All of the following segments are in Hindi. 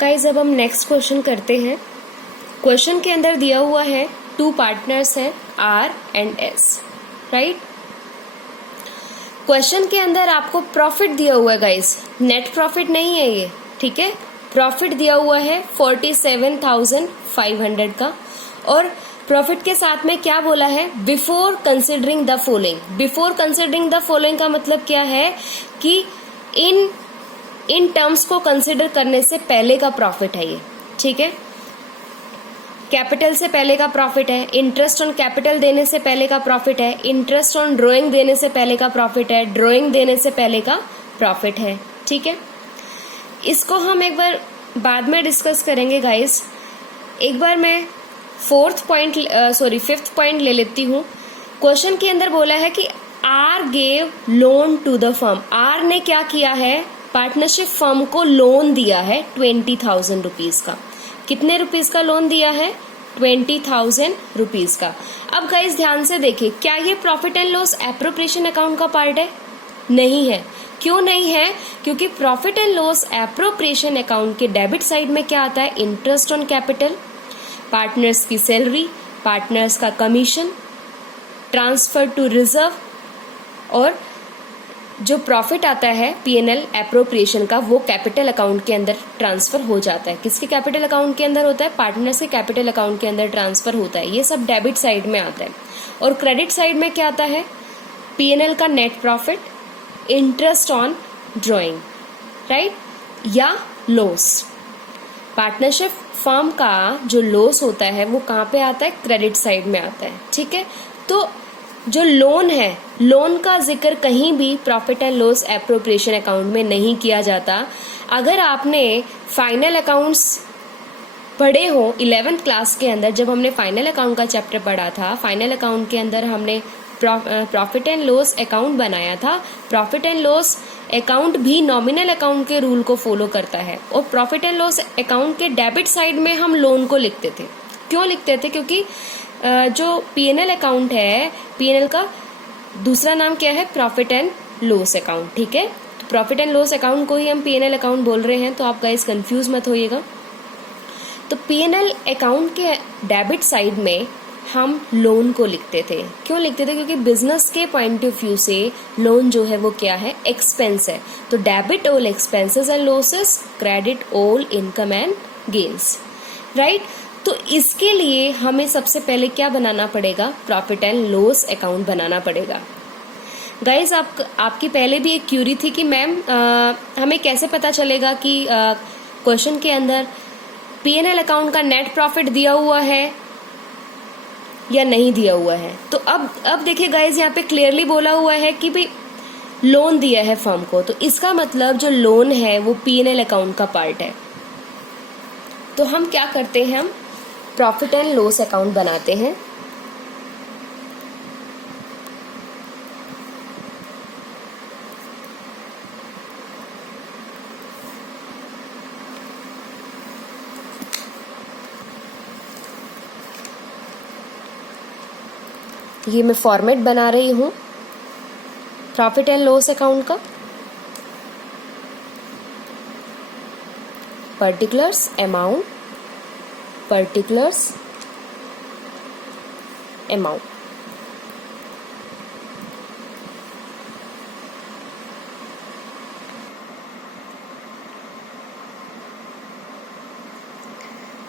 गाइस अब हम नेक्स्ट क्वेश्चन करते हैं। क्वेश्चन के अंदर दिया हुआ है 2 पार्टनर्स हैं R and S, right. Question के अंदर आपको प्रॉफिट दिया हुआ है गाइस, नेट प्रॉफिट नहीं है ये, ठीक है। प्रॉफिट दिया हुआ है 47,500 का, और प्रॉफिट के साथ में क्या बोला है, before considering the following. Before considering the following का मतलब क्या है कि इन टर्म्स को कंसिडर करने से पहले का प्रॉफिट है ये, ठीक है। कैपिटल से पहले का प्रॉफिट है, इंटरेस्ट ऑन कैपिटल देने से पहले का प्रॉफिट है, इंटरेस्ट ऑन ड्राइंग देने से पहले का प्रॉफिट है, ड्राइंग देने से पहले का प्रॉफिट है, ठीक है। इसको हम एक बार बाद में डिस्कस करेंगे गाइस। एक बार मैं फिफ्थ पॉइंट ले लेती हूँ। क्वेश्चन के अंदर बोला है कि R gave loan to the firm. R ने क्या किया है, पार्टनरशिप फर्म को लोन दिया है 20,000 रुपीज का। कितने रुपीज का लोन दिया है, 20,000 रुपीज का। अब गाइस ध्यान से देखिए, क्या ये profit and loss appropriation account का पार्ट है? नहीं है। क्यों नहीं है? क्योंकि profit and loss appropriation account के डेबिट साइड में क्या आता है, इंटरेस्ट ऑन कैपिटल, पार्टनर्स की सैलरी, पार्टनर्स का कमीशन, ट्रांसफर टू रिजर्व, और जो प्रॉफिट आता है पीएनएल एप्रोप्रिएशन का वो कैपिटल अकाउंट के अंदर ट्रांसफर हो जाता है। किसके कैपिटल अकाउंट के अंदर होता है, पार्टनर्स के कैपिटल अकाउंट के अंदर ट्रांसफर होता है। ये सब डेबिट साइड में आता है। और क्रेडिट साइड में क्या आता है, पीएनएल का net profit, interest on drawing, right, या लॉस। पार्टनरशिप फर्म का जो लॉस होता है वो कहाँ पे आता है, क्रेडिट साइड में आता है, ठीक है। तो जो लोन है, लोन का जिक्र कहीं भी profit and loss appropriation account में नहीं किया जाता। अगर आपने फाइनल अकाउंट्स पढ़े हो 11th क्लास के अंदर, जब हमने फाइनल अकाउंट का चैप्टर पढ़ा था, फाइनल अकाउंट के अंदर हमने प्रॉफिट एंड लॉस अकाउंट बनाया था। प्रॉफिट एंड लॉस अकाउंट भी नॉमिनल अकाउंट के रूल को फॉलो करता है, और प्रॉफिट एंड लॉस अकाउंट के डेबिट साइड में हम लोन को लिखते थे। क्यों लिखते थे? क्योंकि जो पीएनएल अकाउंट है, पीएनएल का दूसरा नाम क्या है, प्रॉफिट एंड लॉस अकाउंट, ठीक है। तो प्रॉफिट एंड लॉस अकाउंट को ही हम पीएनएल अकाउंट बोल रहे हैं, तो आप गाइस कंफ्यूज मत होइएगा। तो पीएनएल अकाउंट के डेबिट साइड में हम लोन को लिखते थे। क्यों लिखते थे? क्योंकि बिजनेस के पॉइंट ऑफ व्यू से लोन जो है वो क्या है, एक्सपेंस है। तो debit all expenses and losses, credit all income and gains, right. तो इसके लिए हमें सबसे पहले क्या बनाना पड़ेगा, प्रॉफिट एंड लॉस अकाउंट बनाना पड़ेगा। गाइज आपकी पहले भी एक क्यूरी थी कि मैम हमें कैसे पता चलेगा कि क्वेश्चन के अंदर पीएनएल अकाउंट का नेट प्रॉफिट दिया हुआ है या नहीं दिया हुआ है। तो अब देखिए गाइज, यहाँ पे क्लियरली बोला हुआ है कि भाई लोन दिया है फर्म को, तो इसका मतलब जो लोन है वो पीएनएल अकाउंट का पार्ट है। तो हम क्या करते हैं, हम प्रॉफिट एंड लॉस अकाउंट बनाते हैं। ये मैं फॉर्मेट बना रही हूं प्रॉफिट एंड लॉस अकाउंट का। पर्टिकुलर्स अमाउंट, पर्टिकुलर्स अमाउंट,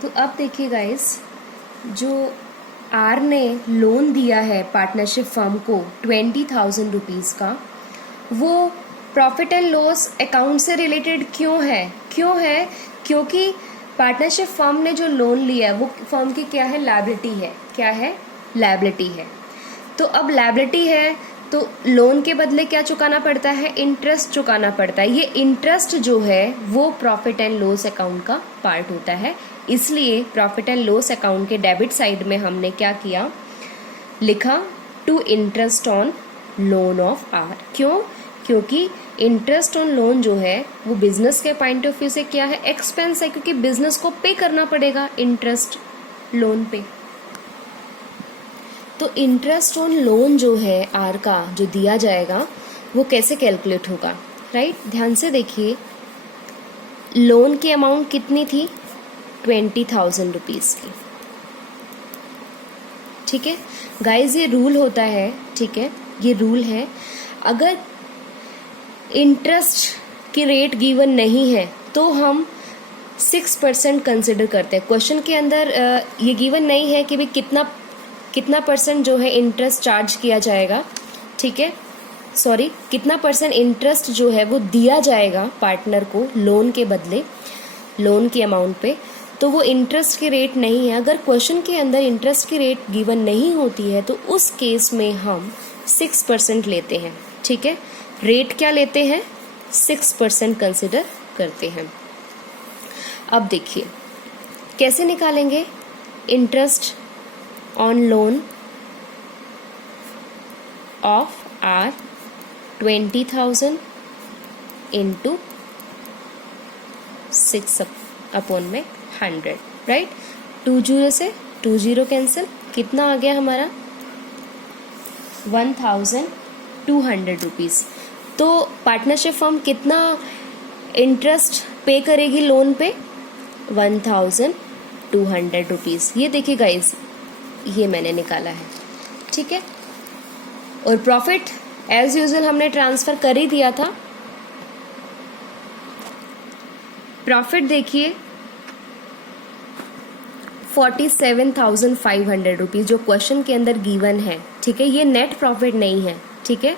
तो अब देखिए गाइस, जो आर ने लोन दिया है पार्टनरशिप फर्म को 20,000 रुपीज का, वो प्रॉफिट एंड लॉस अकाउंट से रिलेटेड क्यों है? क्योंकि पार्टनरशिप फर्म ने जो लोन लिया है वो फर्म की क्या है, लायबिलिटी है। क्या है? लायबिलिटी है। तो अब लायबिलिटी है तो लोन के बदले क्या चुकाना पड़ता है, इंटरेस्ट चुकाना पड़ता है। ये इंटरेस्ट जो है वो प्रॉफिट एंड लॉस अकाउंट का पार्ट होता है। इसलिए प्रॉफिट एंड लॉस अकाउंट के डेबिट साइड में हमने क्या किया, लिखा to interest on loan of R. क्यों? क्योंकि इंटरेस्ट ऑन लोन जो है वो बिजनेस के पॉइंट ऑफ व्यू से क्या है, एक्सपेंस है, क्योंकि बिजनेस को पे करना पड़ेगा इंटरेस्ट लोन पे। तो इंटरेस्ट ऑन लोन जो है आर का जो दिया जाएगा वो कैसे कैलकुलेट होगा, राइट। ध्यान से देखिए, लोन की अमाउंट कितनी थी? 20,000 रुपीज़ की। ठीक है गाइज, ये रूल होता है, ठीक है, ये रूल है। अगर इंटरेस्ट की रेट गिवन नहीं है तो हम 6% कंसिडर करते हैं। क्वेश्चन के अंदर ये गिवन नहीं है कि भाई कितना परसेंट जो है इंटरेस्ट चार्ज किया जाएगा, ठीक है, सॉरी, कितना परसेंट इंटरेस्ट जो है वो दिया जाएगा पार्टनर को लोन के बदले, लोन की अमाउंट पे, तो वो इंटरेस्ट की रेट नहीं है। अगर क्वेश्चन के अंदर इंटरेस्ट की रेट गिवन नहीं होती है तो उस केस में हम 6% लेते हैं, ठीक है। रेट क्या लेते हैं? 6% कंसिडर करते हैं। अब देखिए कैसे निकालेंगे interest on loan of R 20,000 into 6/100, right. 20 से 20 कैंसिल, कितना आ गया हमारा? 1,200 रुपीज़। तो पार्टनरशिप फर्म कितना इंटरेस्ट पे करेगी लोन पे? 1,200 रुपीज़। ये देखिए गाइज, ये मैंने निकाला है, ठीक है। और प्रॉफिट एज यूजुअल हमने ट्रांसफर कर ही दिया था। प्रॉफिट देखिए 47,500 रुपीज़ जो क्वेश्चन के अंदर गिवन है, ठीक है। ये नेट प्रॉफिट नहीं है, ठीक है।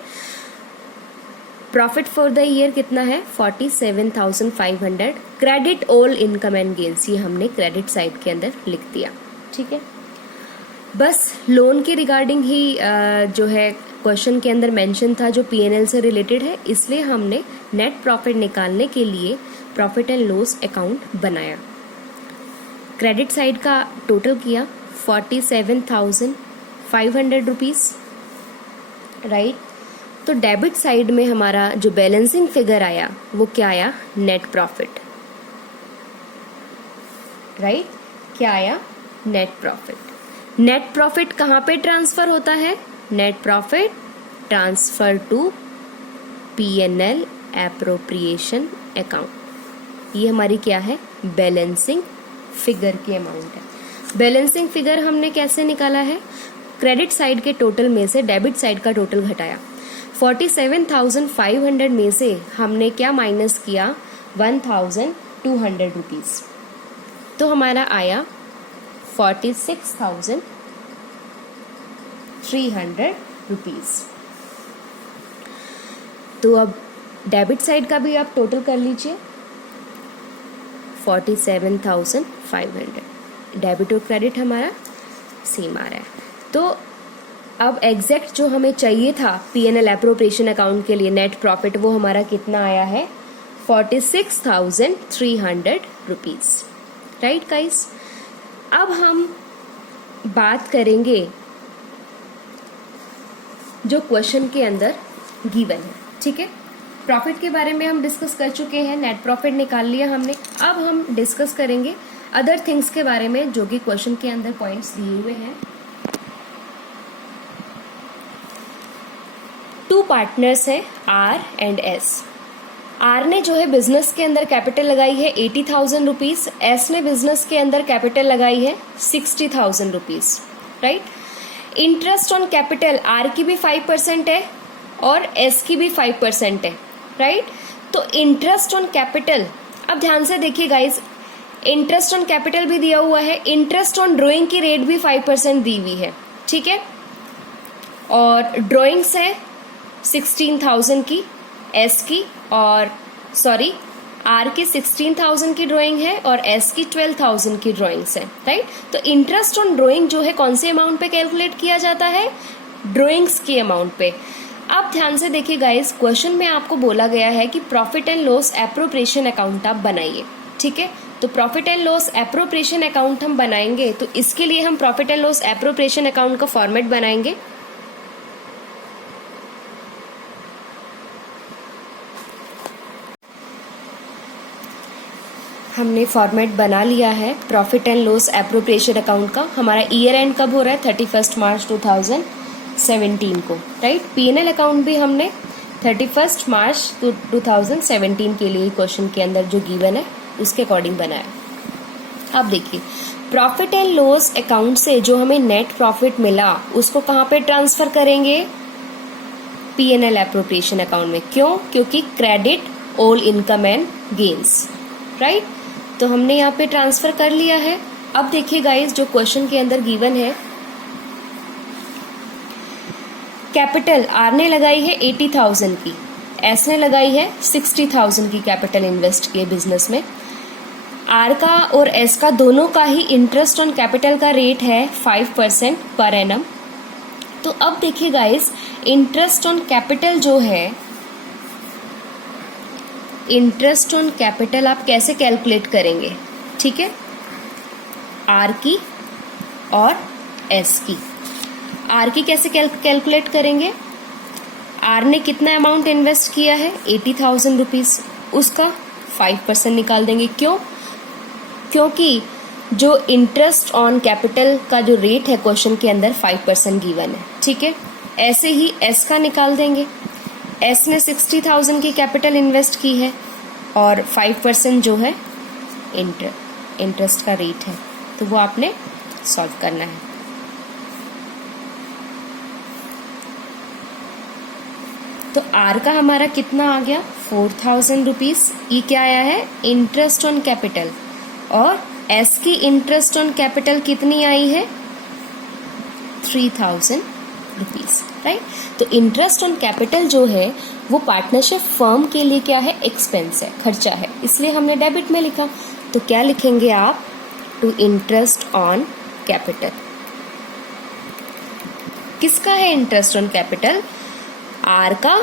प्रॉफिट फॉर द ईयर कितना है? 47,500। Credit all income and gains, ये हमने क्रेडिट साइड के अंदर लिख दिया, ठीक है। बस लोन के रिगार्डिंग ही जो है क्वेश्चन के अंदर मेंशन था जो P&L से रिलेटेड है, इसलिए हमने नेट प्रॉफिट निकालने के लिए प्रॉफिट एंड लॉस अकाउंट बनाया। क्रेडिट साइड का टोटल किया 47,500 रुपीज़, राइट। तो डेबिट साइड में हमारा जो बैलेंसिंग फिगर आया वो क्या आया? Net profit, right. क्या आया? Net profit. नेट प्रॉफिट कहाँ पे ट्रांसफर होता है? Net profit transfer to P&L appropriation account. ये हमारी क्या है? बैलेंसिंग फिगर की अमाउंट है। बैलेंसिंग फिगर हमने कैसे निकाला है? क्रेडिट साइड के टोटल में से डेबिट साइड का टोटल घटाया। 47,500 में से हमने क्या माइनस किया? 1,200 रुपीज़। तो हमारा आया 46,300 रुपीज़। तो अब डेबिट साइड का भी आप टोटल कर लीजिए, 47,500। डेबिट और क्रेडिट हमारा सेम आ रहा है। तो अब एग्जैक्ट जो हमें चाहिए था P&L एप्रोप्रिएशन अकाउंट के लिए नेट प्रॉफिट, वो हमारा कितना आया है? 46,300 रुपीज़, राइट गाइस। अब हम बात करेंगे जो क्वेश्चन के अंदर गिवन है, ठीक है। प्रॉफिट के बारे में हम डिस्कस कर चुके हैं, नेट प्रॉफिट निकाल लिया हमने। अब हम डिस्कस करेंगे अदर थिंग्स के बारे में जो कि क्वेश्चन के अंदर पॉइंट्स दिए हुए हैं। टू पार्टनर्स है R एंड S। R ने जो है बिजनेस के अंदर कैपिटल लगाई है 80,000 रुपीज़, S ने बिजनेस के अंदर कैपिटल लगाई है 60,000 rupees, right. Interest on capital R की भी 5% है और S की भी 5% है, राइट। तो इंटरेस्ट ऑन कैपिटल, अब ध्यान से देखिए गाइज, इंटरेस्ट ऑन कैपिटल भी दिया हुआ है, इंटरेस्ट ऑन ड्राइंग की रेट भी 5% दी हुई है, ठीक है। और ड्राइंग्स है 16,000 की S की, और सॉरी R की 16,000 की ड्राइंग है और S की 12,000 की ड्राइंग्स है, राइट। तो इंटरेस्ट ऑन ड्राइंग जो है कौन से अमाउंट पे कैलकुलेट किया जाता है? ड्राइंग्स की अमाउंट पे। अब ध्यान से देखिए गाइस, क्वेश्चन में आपको बोला गया है कि profit and loss appropriation account आप बनाइए, ठीक है। तो profit and loss appropriation account हम बनाएंगे, तो इसके लिए हम profit and loss appropriation account का फॉर्मेट बनाएंगे। हमने फॉर्मेट बना लिया है profit and loss appropriation account का। हमारा ईयर एंड कब हो रहा है? 31 मार्च 2017 को, राइट। P&L अकाउंट भी हमने 31 मार्च 2017 के लिए क्वेश्चन के अंदर जो गिवन है उसके अकॉर्डिंग बनाया। अब देखिए, प्रॉफिट एंड लॉस अकाउंट से जो हमें नेट प्रॉफिट मिला उसको कहाँ पे ट्रांसफर करेंगे? P&L एप्रोप्रिएशन अकाउंट में। क्यों? क्योंकि credit all income and gains, right. तो हमने यहाँ पे ट्रांसफर कर लिया है। अब देखिए गाइस, जो क्वेश्चन के अंदर गिवन है, कैपिटल आर ने लगाई है 80,000 की, एस ने लगाई है 60,000 की कैपिटल इन्वेस्ट किए बिजनेस में। आर का और एस का दोनों का ही इंटरेस्ट ऑन कैपिटल का रेट है 5% पर एनम। तो अब देखिए गाइस, इंटरेस्ट ऑन कैपिटल जो है, इंटरेस्ट ऑन कैपिटल आप कैसे कैलकुलेट करेंगे? ठीक है, आर की और एस की। आर की कैसे कैलकुलेट करेंगे? आर ने कितना अमाउंट इन्वेस्ट किया है? 80,000 रुपीज, उसका 5% निकाल देंगे। क्यों? क्योंकि जो इंटरेस्ट ऑन कैपिटल का जो रेट है क्वेश्चन के अंदर 5% गिवन है। ठीक है, ऐसे ही एस का निकाल देंगे। एस ने 60,000 की कैपिटल इन्वेस्ट की है और 5% जो है इंटरेस्ट का रेट है, तो वो आपने सॉल्व करना है। तो आर का हमारा कितना आ गया? 4,000 रुपीज। ये क्या आया है? Interest on capital. और एस की इंटरेस्ट ऑन कैपिटल कितनी आई है? 3,000 रुपीज, राइट। तो इंटरेस्ट ऑन कैपिटल जो है वो पार्टनरशिप फर्म के लिए क्या है? एक्सपेंस है, खर्चा है, इसलिए हमने डेबिट में लिखा। तो क्या लिखेंगे आप? To interest on capital. किसका है इंटरेस्ट ऑन कैपिटल? आर का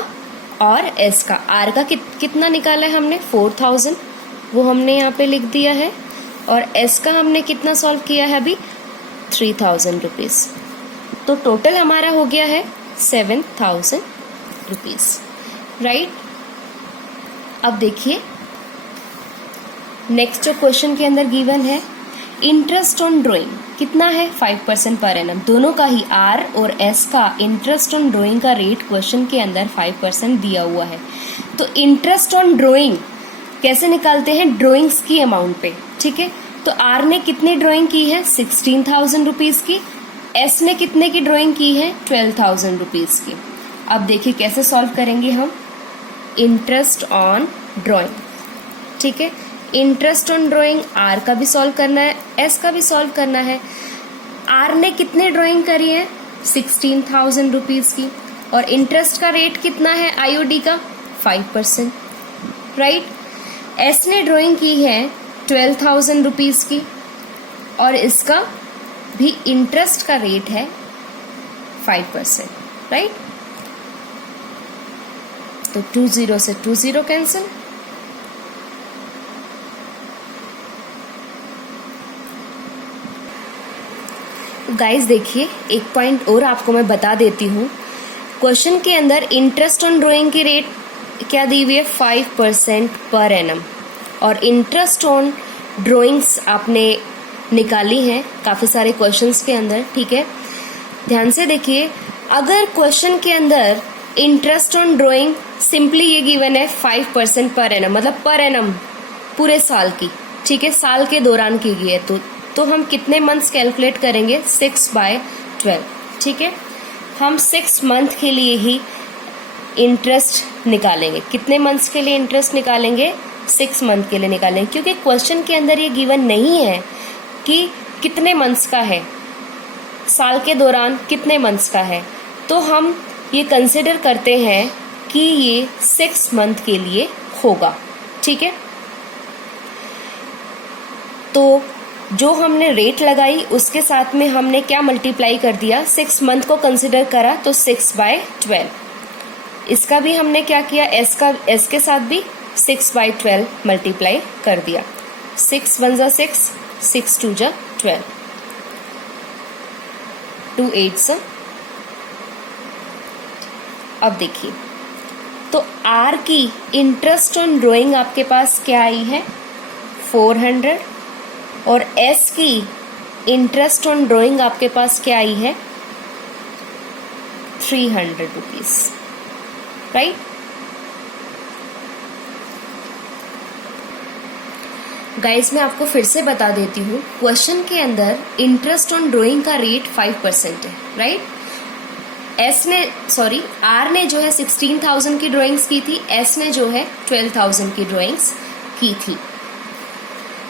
और एस का। आर का कितना निकाला है हमने? 4,000, वो हमने यहाँ पे लिख दिया है। और एस का हमने कितना सॉल्व किया है अभी? 3,000 रुपीज। तो टोटल हमारा हो गया है 7,000 रुपीज, राइट। अब देखिए, नेक्स्ट जो क्वेश्चन के अंदर गिवन है, इंटरेस्ट ऑन ड्राइंग कितना है? 5% पर एनम। दोनों का ही, आर और एस का इंटरेस्ट ऑन ड्राइंग का रेट क्वेश्चन के अंदर 5% दिया हुआ है। तो इंटरेस्ट ऑन ड्राइंग कैसे निकालते हैं? ड्राइंग्स की अमाउंट पे। ठीक है, तो आर ने कितनी ड्राइंग की है? 16,000 रुपीज की। एस ने कितने की ड्राइंग की है? 12,000 रुपीज की। अब देखिए कैसे सॉल्व करेंगे हम? इंटरेस्ट ऑन ड्राइंग, ठीक है, इंटरेस्ट ऑन ड्राइंग आर का भी सॉल्व करना है, एस का भी सॉल्व करना है। आर ने कितने ड्राइंग करी है? 16,000 रुपीज की। और इंटरेस्ट का रेट कितना है आईओडी का? 5%, राइट। एस ने ड्राइंग की है 12,000 रुपीज की और इसका भी इंटरेस्ट का रेट है 5%, राइट। तो 20 से 20 कैंसिल। गाइस देखिए, एक पॉइंट और आपको मैं बता देती हूँ। क्वेश्चन के अंदर इंटरेस्ट ऑन ड्राइंग की रेट क्या दी हुई है? 5% पर एनम। और इंटरेस्ट ऑन ड्राइंग्स आपने निकाली हैं काफ़ी सारे क्वेश्चंस के अंदर, ठीक है। ध्यान से देखिए, अगर क्वेश्चन के अंदर इंटरेस्ट ऑन ड्राइंग सिंपली ये गिवन है 5% पर एनम, मतलब पर एनम पूरे साल की, ठीक है, साल के दौरान की गई है, तो हम कितने मंथ्स कैलकुलेट करेंगे? 6/12, ठीक है। हम 6 मंथ के लिए ही इंटरेस्ट निकालेंगे। कितने मंथ्स के लिए इंटरेस्ट निकालेंगे? 6 मंथ के लिए निकालेंगे, क्योंकि क्वेश्चन के अंदर ये गिवन नहीं है कि कितने मंथ्स का है, साल के दौरान कितने मंथ्स का है। तो हम ये कंसिडर करते हैं कि ये 6 मंथ के लिए होगा, ठीक है। तो जो हमने रेट लगाई उसके साथ में हमने क्या मल्टीप्लाई कर दिया? 6 मंथ को कंसिडर करा तो 6/12। इसका भी हमने क्या किया? एस के साथ भी 6/12 मल्टीप्लाई कर दिया। 6 1 जा 6, 6 2 जा 12, 2 8 जा। अब देखिए, तो आर की इंटरेस्ट ऑन ड्राइंग आपके पास क्या आई है? 400। और एस की इंटरेस्ट ऑन ड्राइंग आपके पास क्या आई है? 300 रुपीज, राइट। गाइस मैं आपको फिर से बता देती हूँ, क्वेश्चन के अंदर इंटरेस्ट ऑन ड्राइंग का रेट 5% है, राइट। आर ने जो है 16,000 की ड्राइंग्स की थी, एस ने जो है 12,000 की ड्राइंग्स की थी।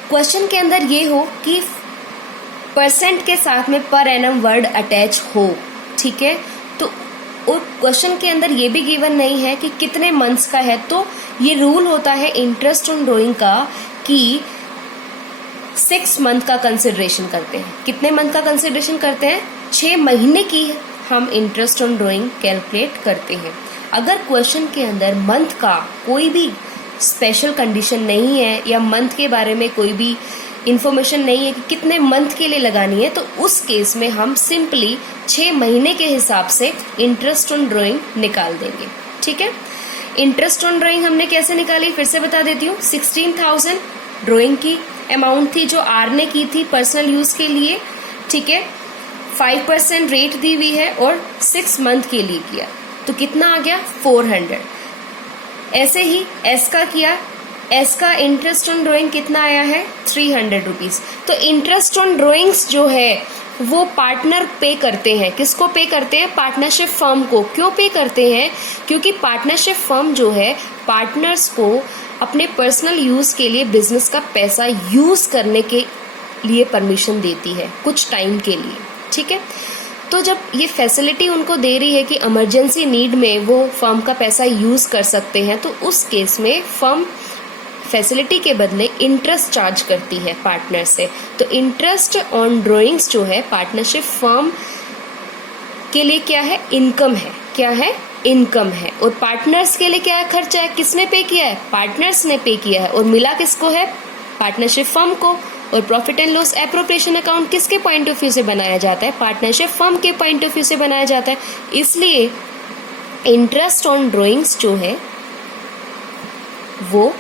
क्वेश्चन के अंदर ये हो कि परसेंट के साथ में पर एनम वर्ड अटैच हो, ठीक है। तो और क्वेश्चन के अंदर ये भी गिवन नहीं है कि कितने मंथ्स का है, तो ये रूल होता है इंटरेस्ट ऑन ड्राइंग का कि 6 मंथ का कंसिडरेशन करते हैं। कितने मंथ का कंसिडरेशन करते हैं? 6 महीने की हम इंटरेस्ट ऑन ड्राइंग कैलकुलेट करते हैं। अगर क्वेश्चन के अंदर मंथ का कोई भी स्पेशल कंडीशन नहीं है या मंथ के बारे में कोई भी इंफॉर्मेशन नहीं है कि कितने मंथ के लिए लगानी है, तो उस केस में हम सिंपली 6 महीने के हिसाब से इंटरेस्ट ऑन ड्राइंग निकाल देंगे, ठीक है। इंटरेस्ट ऑन ड्राइंग हमने कैसे निकाली फिर से बता देती हूँ। 16,000 ड्राइंग की अमाउंट थी जो आर ने की थी पर्सनल यूज के लिए, ठीक है। 5% रेट दी हुई है और 6 मंथ के लिए किया, तो कितना आ गया? 400। ऐसे ही एस का किया, एस का इंटरेस्ट ऑन ड्राइंग कितना आया है? 300 रुपीज। तो इंटरेस्ट ऑन ड्राइंग्स जो है वो पार्टनर पे करते हैं। किसको पे करते हैं? पार्टनरशिप फर्म को। क्यों पे करते हैं? क्योंकि पार्टनरशिप फर्म जो है पार्टनर्स को अपने पर्सनल यूज के लिए बिजनेस का पैसा यूज करने के लिए परमिशन देती है कुछ टाइम के लिए, ठीक है। तो जब ये फैसिलिटी उनको दे रही है कि इमरजेंसी नीड में वो फर्म का पैसा यूज कर सकते हैं, तो उस केस में फर्म फैसिलिटी के बदले इंटरेस्ट चार्ज करती है पार्टनर से। तो इंटरेस्ट ऑन ड्राइंग्स जो है पार्टनरशिप फर्म के लिए क्या है? इनकम है। क्या है? इनकम है। और पार्टनर्स के लिए क्या है? खर्चा है। किसने पे किया है? पार्टनर्स ने पे किया है। और मिला किसको है? पार्टनरशिप फर्म को। और profit and loss appropriation account किसके पॉइंट ऑफ व्यू से बनाया जाता है? पार्टनरशिप फर्म के पॉइंट ऑफ व्यू से बनाया जाता है। इसलिए इंटरेस्ट ऑन ड्राइंग्स जो है वो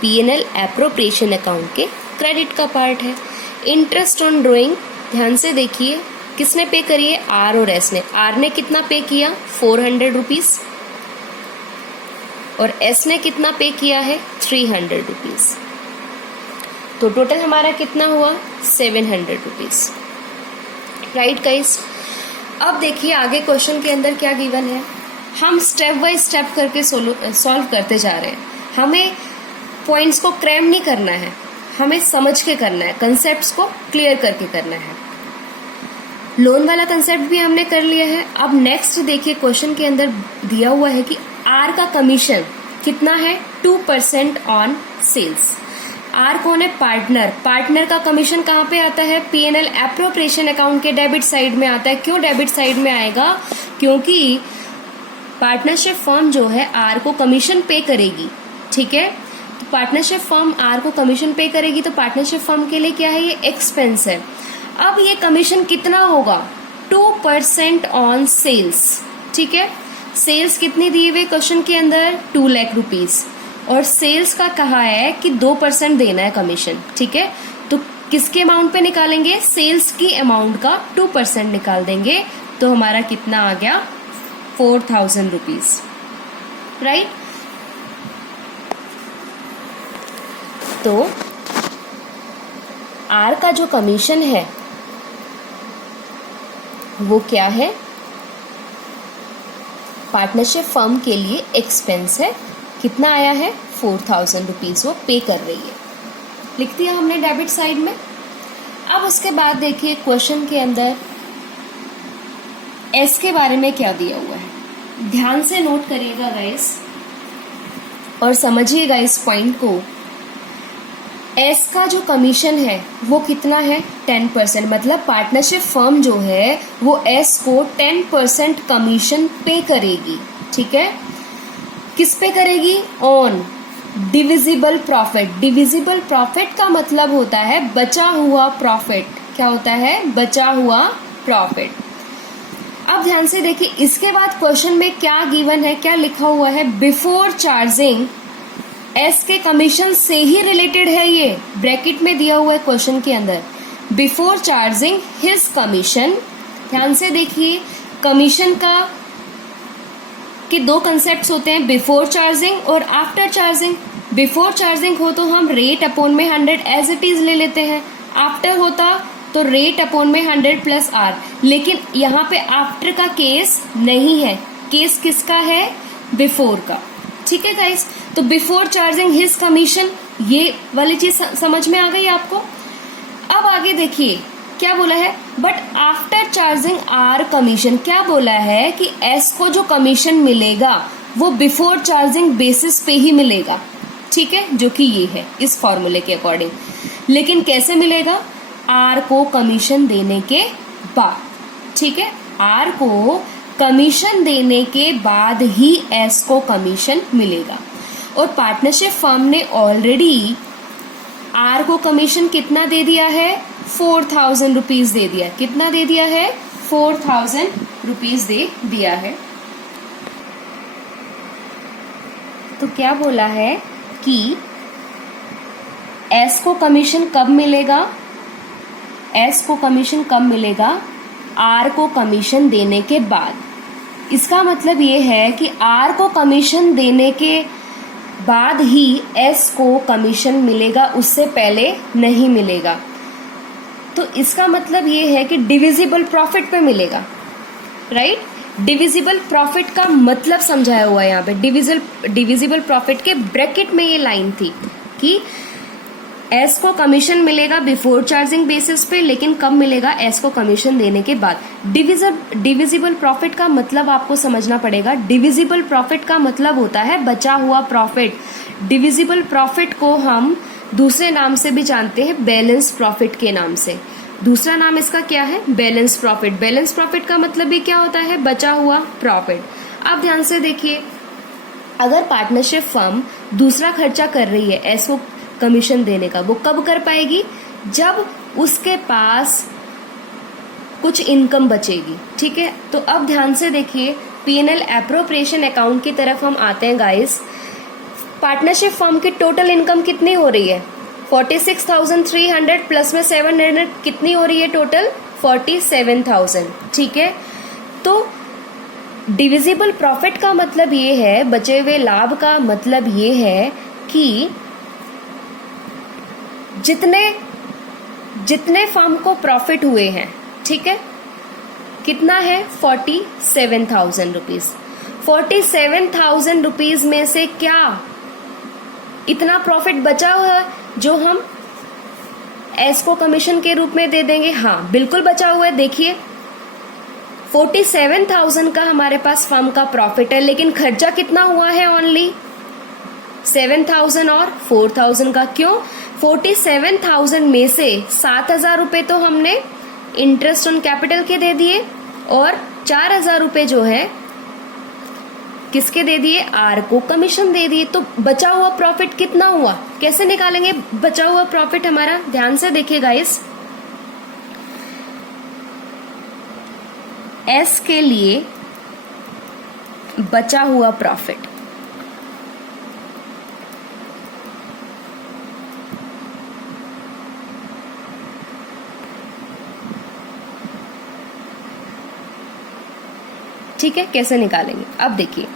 P&L एप्रोप्रिएशन अकाउंट के क्रेडिट का पार्ट है। इंटरेस्ट ऑन ड्राइंग ध्यान से देखिए, किसने पे करी है? आर और एस ने। आर ने कितना पे किया? 400 रुपीज। और एस ने कितना पे किया है? 300 रुपीज। तो टोटल हमारा कितना हुआ? 700 रुपीज, राइट गाइस। अब देखिए आगे क्वेश्चन के अंदर क्या गिवन है। हम स्टेप बाय स्टेप करके सॉल्व करते जा रहे हैं। हमें पॉइंट्स को क्रैम नहीं करना है, हमें समझ के करना है, कंसेप्ट्स को क्लियर करके करना है। लोन वाला कंसेप्ट भी हमने कर लिया है। अब नेक्स्ट देखिए क्वेश्चन के अंदर दिया हुआ है कि आर का कमीशन कितना है? 2% ऑन सेल्स। आर कौन है? पार्टनर। पार्टनर का कमीशन कहाँ पे आता है? P&L एप्रोप्रिएशन अकाउंट के डेबिट साइड में आता है। क्यों डेबिट साइड में आएगा? क्योंकि पार्टनरशिप फर्म जो है आर को कमीशन पे करेगी, ठीक है। तो पार्टनरशिप फर्म आर को कमीशन पे करेगी, तो पार्टनरशिप फर्म के लिए क्या है? ये एक्सपेंस है। अब ये कमीशन कितना होगा? 2% ऑन सेल्स, ठीक है। सेल्स कितनी दी हुई क्वेश्चन के अंदर? 2 लाख रुपीज। और सेल्स का कहा है कि 2% देना है कमीशन, ठीक है। तो किसके अमाउंट पे निकालेंगे? सेल्स की अमाउंट का 2% निकाल देंगे। तो हमारा कितना आ गया? 4,000 रुपीज, राइट। तो आर का जो कमीशन है वो क्या है? पार्टनरशिप फर्म के लिए एक्सपेंस है। कितना आया है? 4,000 रुपीज वो पे कर रही है। लिख दिया हमने डेबिट साइड में। अब उसके बाद देखिए क्वेश्चन के अंदर एस के बारे में क्या दिया हुआ है। ध्यान से नोट करिएगा गाइस और समझिएगा इस पॉइंट को। एस का जो कमीशन है वो कितना है? 10%। मतलब पार्टनरशिप फर्म जो है वो एस को 10% कमीशन पे करेगी, ठीक है। किस पे करेगी? On divisible profit. Divisible profit का मतलब होता है बचा हुआ प्रॉफिट। क्या होता है? बचा हुआ प्रॉफिट। अब ध्यान से देखिए इसके बाद क्वेश्चन में क्या गिवन है, क्या लिखा हुआ है? बिफोर चार्जिंग एस के कमीशन से ही रिलेटेड है। ये ब्रैकेट में दिया हुआ है क्वेश्चन के अंदर। Before charging his commission. ध्यान से देखिए कमीशन का के 2 कंसेप्ट्स होते हैं, बिफोर चार्जिंग और आफ्टर चार्जिंग। बिफोर चार्जिंग हो तो हम रेट अपॉन में 100 एज इट इज ले लेते हैं, आफ्टर होता तो रेट अपॉन में 100 प्लस आर, लेकिन यहाँ पे आफ्टर का केस नहीं है, केस किसका है, बिफोर का। ठीक है गाइस, तो बिफोर चार्जिंग हिज कमीशन, ये वाली चीज समझ में आ गई आपको। अब आगे देखिए क्या बोला है, but after charging R commission, क्या बोला है कि एस को जो कमीशन मिलेगा वो बिफोर चार्जिंग बेसिस पे ही मिलेगा। ठीक है, जो कि ये है इस फॉर्मूले के अकॉर्डिंग, लेकिन कैसे मिलेगा, आर को कमीशन देने के बाद। ठीक है, आर को कमीशन देने के बाद ही एस को कमीशन मिलेगा। और पार्टनरशिप फर्म ने ऑलरेडी आर को कमीशन कितना दे दिया है, 4000 रुपीज दे दिया। कितना दे दिया है, 4000 रुपीज दे दिया है। तो क्या बोला है कि एस को कमीशन कब मिलेगा, एस को कमीशन कब मिलेगा, आर को कमीशन देने के बाद। इसका मतलब ये है कि आर को कमीशन देने के बाद ही एस को कमीशन मिलेगा, उससे पहले नहीं मिलेगा। तो इसका मतलब ये है कि डिविजिबल प्रॉफिट पे मिलेगा, राइट। डिविजिबल प्रॉफिट का मतलब समझाया हुआ है यहाँ पे। डिविजिबल प्रॉफिट के ब्रैकेट में ये लाइन थी कि एस को कमीशन मिलेगा बिफोर चार्जिंग बेसिस पे, लेकिन कब मिलेगा, एस को कमीशन देने के बाद। डिविजिबल प्रॉफिट का मतलब आपको समझना पड़ेगा। डिविजिबल प्रॉफिट का मतलब होता है बचा हुआ प्रॉफिट। डिविजिबल प्रॉफिट को हम दूसरे नाम से भी जानते हैं, बैलेंस प्रॉफिट के नाम से। दूसरा नाम इसका क्या है, बैलेंस प्रॉफिट। बैलेंस प्रॉफिट का मतलब भी क्या होता है, बचा हुआ प्रॉफिट। आप ध्यान से देखिए, अगर पार्टनरशिप फर्म दूसरा खर्चा कर रही है एस को कमीशन देने का, वो कब कर पाएगी, जब उसके पास कुछ इनकम बचेगी। ठीक है, तो अब ध्यान से देखिए, P&L एप्रोप्रिएशन अकाउंट की तरफ हम आते हैं गाइस। पार्टनरशिप फर्म की टोटल इनकम कितनी हो रही है, 46,300 प्लस में 700 कितनी हो रही है टोटल, 47,000। ठीक है, तो डिविजिबल प्रॉफिट का मतलब ये है, बचे हुए लाभ का मतलब ये है कि जितने फर्म को प्रॉफिट हुए हैं, ठीक है, कितना है, 47,000 रुपीज। 47,000 रुपीज में से क्या इतना प्रॉफिट बचा हुआ है जो हम एस को कमीशन के रूप में दे देंगे? हाँ, बिल्कुल बचा हुआ है। देखिए 47,000 का हमारे पास फर्म का प्रॉफिट है, लेकिन खर्चा कितना हुआ है, ओनली 7,000 और 4,000 का। क्यों, 47,000 में से 7,000 रुपए तो हमने इंटरेस्ट ऑन कैपिटल के दे दिए और 4,000 रुपए जो है किसके दे दिए, आर को कमीशन दे दिए। तो बचा हुआ प्रॉफिट कितना हुआ, कैसे निकालेंगे बचा हुआ प्रॉफिट हमारा, ध्यान से देखिए गाइस। एस के लिए बचा हुआ प्रॉफिट, ठीक है, कैसे निकालेंगे, अब देखिए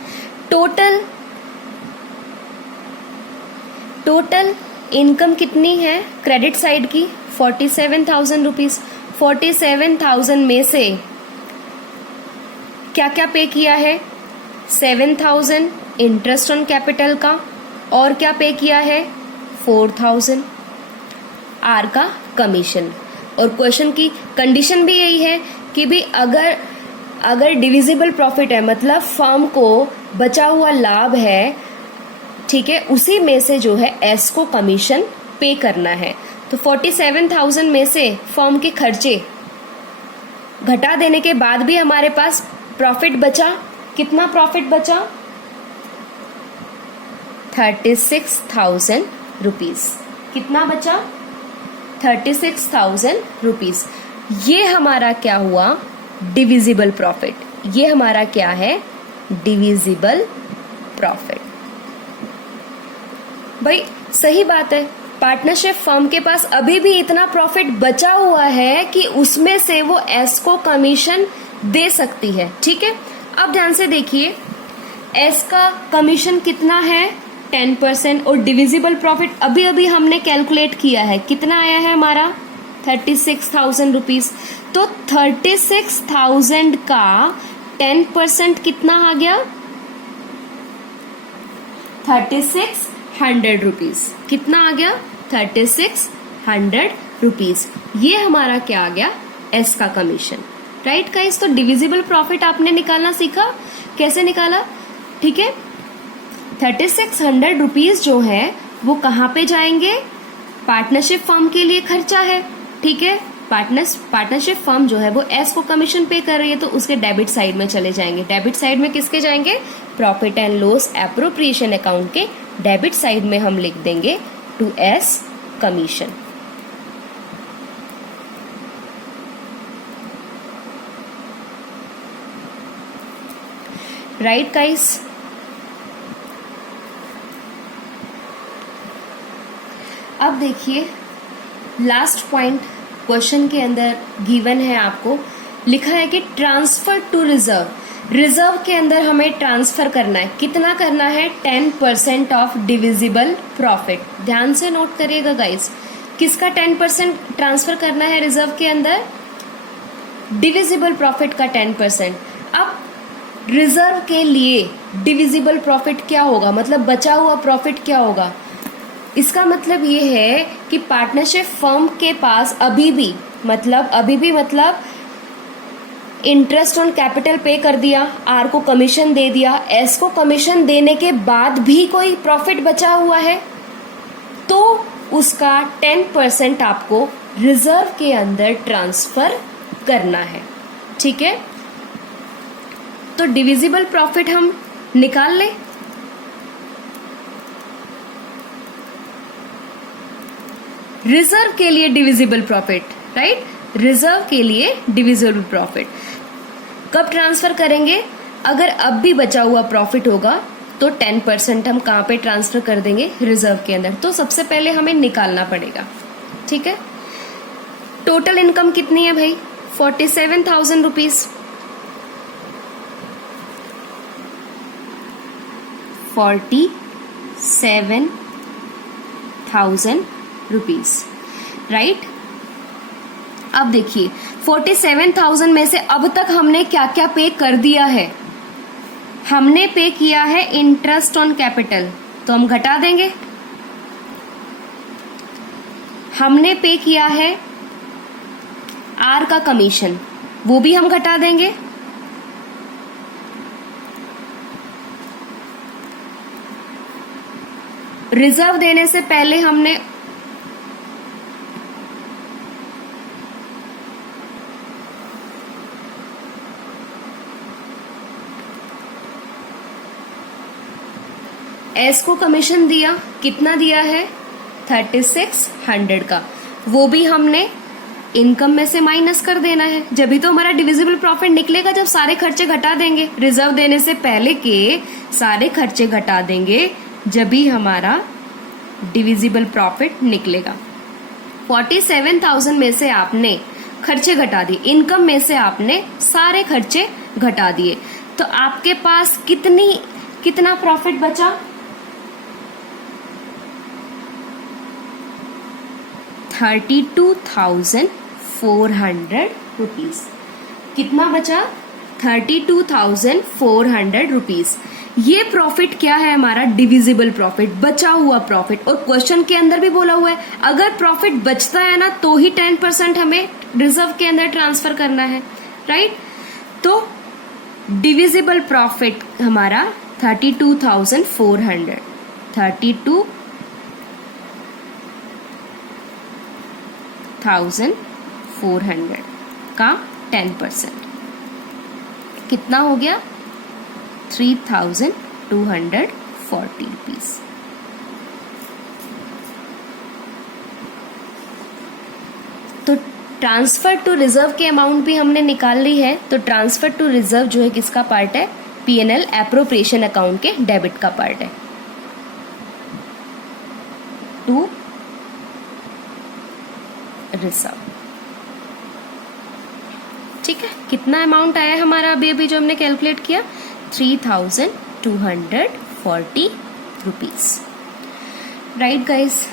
टोटल इनकम कितनी है क्रेडिट साइड की, 47,000 रुपीज। 47,000 में से क्या क्या पे किया है, 7,000 इंटरेस्ट ऑन कैपिटल का, और क्या पे किया है, 4,000 आर का कमीशन। और क्वेश्चन की कंडीशन भी यही है कि भी अगर डिविजिबल प्रॉफिट है, मतलब फर्म को बचा हुआ लाभ है, ठीक है, उसी में से जो है एस को कमीशन पे करना है। तो 47,000 में से फर्म के खर्चे घटा देने के बाद भी हमारे पास प्रॉफिट बचा, कितना प्रॉफिट बचा, 36,000 रुपीज। कितना बचा, 36,000 रुपीज। ये हमारा क्या हुआ, डिविजिबल प्रॉफिट। ये हमारा क्या है, डिविजिबल प्रॉफिट। भाई सही बात है, पार्टनरशिप फर्म के पास अभी भी इतना प्रॉफिट बचा हुआ है कि उसमें से वो एस को कमीशन दे सकती है। ठीक है, अब ध्यान से देखिए, एस का कमीशन कितना है, 10% और डिविजिबल प्रॉफिट अभी अभी हमने कैलकुलेट किया है, कितना आया है हमारा 36,000 रुपीज। तो 36,000 का 10% कितना आ गया 3600 रुपीज। कितना आ गया 3600 रुपीज। ये हमारा क्या आ गया एस का कमीशन। राइट गाइस, तो डिविजिबल प्रॉफिट आपने निकालना सीखा, कैसे निकाला, ठीक है। 3600 रुपीज जो है वो कहाँ पे जाएंगे, पार्टनरशिप फर्म के लिए खर्चा है, ठीक है। पार्टनरशिप फर्म जो है वो एस को कमीशन पे कर रही है तो उसके डेबिट साइड में चले जाएंगे। डेबिट साइड में किसके जाएंगे, profit and loss appropriation account के डेबिट साइड में हम लिख देंगे to S commission. Right guys, अब देखिए लास्ट पॉइंट क्वेश्चन के अंदर गिवन है, आपको लिखा है कि ट्रांसफर टू रिजर्व। रिजर्व के अंदर हमें ट्रांसफर करना है, कितना करना है 10% ऑफ डिविजिबल प्रॉफिट। ध्यान से नोट करिएगा गाइस, किसका 10% ट्रांसफर करना है रिजर्व के अंदर, डिविजिबल प्रॉफिट का 10%। अब रिजर्व के लिए डिविजिबल प्रॉफिट क्या होगा, मतलब बचा हुआ प्रॉफिट क्या होगा। इसका मतलब ये है कि पार्टनरशिप फर्म के पास अभी भी मतलब इंटरेस्ट ऑन कैपिटल पे कर दिया, आर को कमीशन दे दिया, एस को कमीशन देने के बाद भी कोई प्रॉफिट बचा हुआ है तो उसका 10% आपको रिजर्व के अंदर ट्रांसफर करना है, ठीक है। तो डिविजिबल प्रॉफिट हम निकाल लें। रिजर्व के लिए डिविजिबल प्रॉफिट, राइट, रिजर्व के लिए डिविजिबल प्रॉफिट कब ट्रांसफर करेंगे, अगर अब भी बचा हुआ प्रॉफिट होगा तो 10% हम कहाँ पे ट्रांसफर कर देंगे, रिजर्व के अंदर। तो सबसे पहले हमें निकालना पड़ेगा, ठीक है। टोटल इनकम कितनी है भाई, 47,000 रुपीज। 47,000 rupees, right. अब देखिए 47,000 में से अब तक हमने क्या क्या पे कर दिया है, हमने पे किया है इंटरेस्ट ऑन कैपिटल, तो हम घटा देंगे। हमने पे किया है आर का कमीशन, वो भी हम घटा देंगे। रिजर्व देने से पहले हमने एस को कमीशन दिया, कितना दिया है 3600 का, वो भी हमने इनकम में से माइनस कर देना है। जब भी तो हमारा डिविजिबल प्रॉफिट निकलेगा जब सारे खर्चे घटा देंगे, रिजर्व देने से पहले के सारे खर्चे घटा देंगे जब भी हमारा डिविजिबल प्रॉफिट निकलेगा। 47,000 में से आपने खर्चे घटा दिए, इनकम में से आपने सारे खर्चे घटा दिए, तो आपके पास कितना प्रॉफिट बचा, 32,400 रुपीज। कितना बचा 32,400 रुपीज। ये प्रॉफिट क्या है हमारा, डिविजिबल प्रॉफिट, बचा हुआ प्रॉफिट। और क्वेश्चन के अंदर भी बोला हुआ है अगर प्रॉफिट बचता है ना तो ही 10% हमें रिजर्व के अंदर ट्रांसफर करना है, राइट। तो डिविजिबल प्रॉफिट हमारा 32,400 का 10% कितना हो गया 3,240 रुपीज। तो ट्रांसफर टू रिजर्व के अमाउंट भी हमने निकाल ली है। तो ट्रांसफर टू रिजर्व जो है किसका पार्ट है, पीएनएल एप्रोप्रिएशन अकाउंट के डेबिट का पार्ट है। टू रिजर्व, ठीक है। कितना अमाउंट आया हमारा अभी जो हमने कैलकुलेट किया 3,240 रुपीज। राइट गाइस,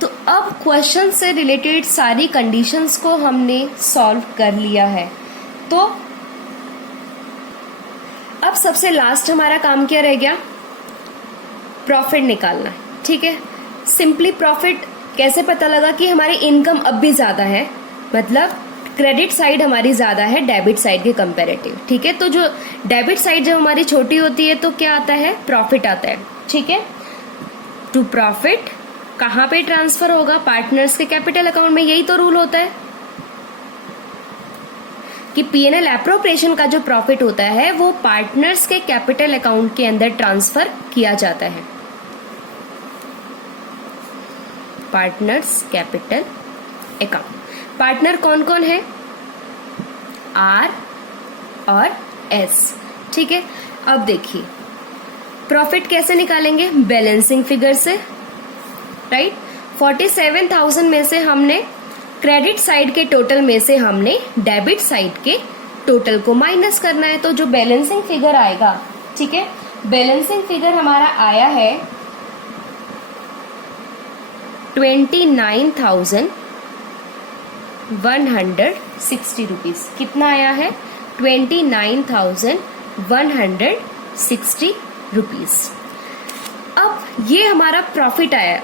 तो अब क्वेश्चन से रिलेटेड सारी कंडीशंस को हमने सॉल्व कर लिया है। तो अब सबसे लास्ट हमारा काम क्या रह गया? प्रॉफिट निकालना। ठीक है, सिंपली प्रॉफिट कैसे पता लगा कि हमारी इनकम अब भी ज्यादा है, मतलब क्रेडिट साइड हमारी ज्यादा है डेबिट साइड के कंपैरेटिव। ठीक है, तो जो डेबिट साइड जब हमारी छोटी होती है तो क्या आता है? प्रॉफिट आता है। ठीक है, टू प्रॉफिट कहां पे ट्रांसफर होगा? पार्टनर्स के कैपिटल अकाउंट में। यही तो रूल होता है कि पीएनएल एप्रोप्रिएशन का जो प्रॉफिट होता है वो पार्टनर्स के कैपिटल अकाउंट के अंदर ट्रांसफर किया जाता है। Partners capital account. पार्टनर कौन कौन है? आर और एस। ठीक है, अब देखिए प्रॉफिट कैसे निकालेंगे? बैलेंसिंग फिगर से। राइट, 47,000 में से हमने क्रेडिट साइड के टोटल में से हमने डेबिट साइड के टोटल को माइनस करना है। तो जो बैलेंसिंग फिगर आएगा, ठीक है, बैलेंसिंग फिगर हमारा आया है 29,160 रुपीज। कितना आया है? 29,160 रुपीज। अब ये हमारा प्रॉफिट आया है।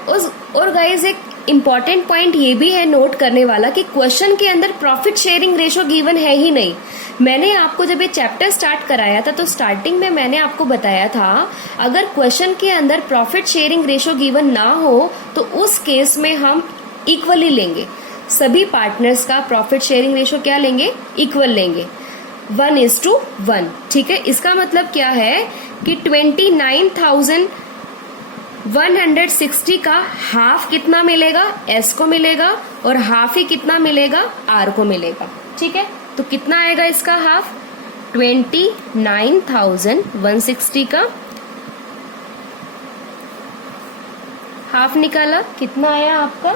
और गाइज एक इंपॉर्टेंट पॉइंट ये भी है नोट करने वाला कि क्वेश्चन के अंदर प्रॉफिट शेयरिंग रेशो गिवन है ही नहीं। मैंने आपको जब ये चैप्टर स्टार्ट कराया था तो स्टार्टिंग में मैंने आपको बताया था अगर क्वेश्चन के अंदर प्रॉफिट शेयरिंग रेशो गिवन ना हो तो उस केस में हम इक्वली लेंगे। सभी पार्टनर्स का प्रॉफिट शेयरिंग रेशो क्या लेंगे? इक्वल लेंगे, 1:1। ठीक है, इसका मतलब क्या है कि 29,160 का हाफ कितना मिलेगा? एस को मिलेगा, और हाफ ही कितना मिलेगा? आर को मिलेगा। ठीक है, तो कितना आएगा इसका हाफ? 29,160 का हाफ निकाला, कितना आया आपका?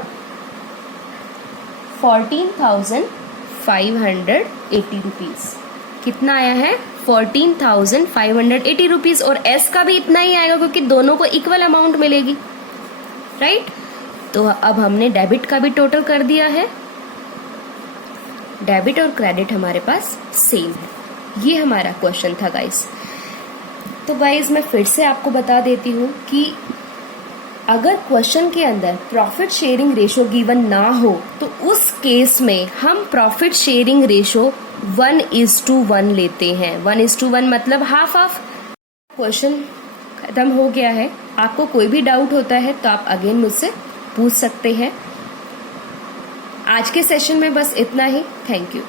14,580 रुपीज। कितना आया है? 14,580 रुपीज। और एस का भी इतना ही आएगा क्योंकि दोनों को इक्वल अमाउंट मिलेगी। राइट, तो अब हमने डेबिट का भी टोटल कर दिया है। डेबिट और क्रेडिट हमारे पास सेम है। ये हमारा क्वेश्चन था गाइस। तो गाइस मैं फिर से आपको बता देती हूँ कि अगर क्वेश्चन के अंदर प्रॉफिट शेयरिंग रेशो गिवन ना हो तो उस केस में हम प्रॉफिट शेयरिंग रेशो 1:1 लेते हैं। 1:1 मतलब हाफ हाफ। क्वेश्चन खत्म हो गया है। आपको कोई भी डाउट होता है तो आप अगेन मुझसे पूछ सकते हैं। आज के सेशन में बस इतना ही। Thank you.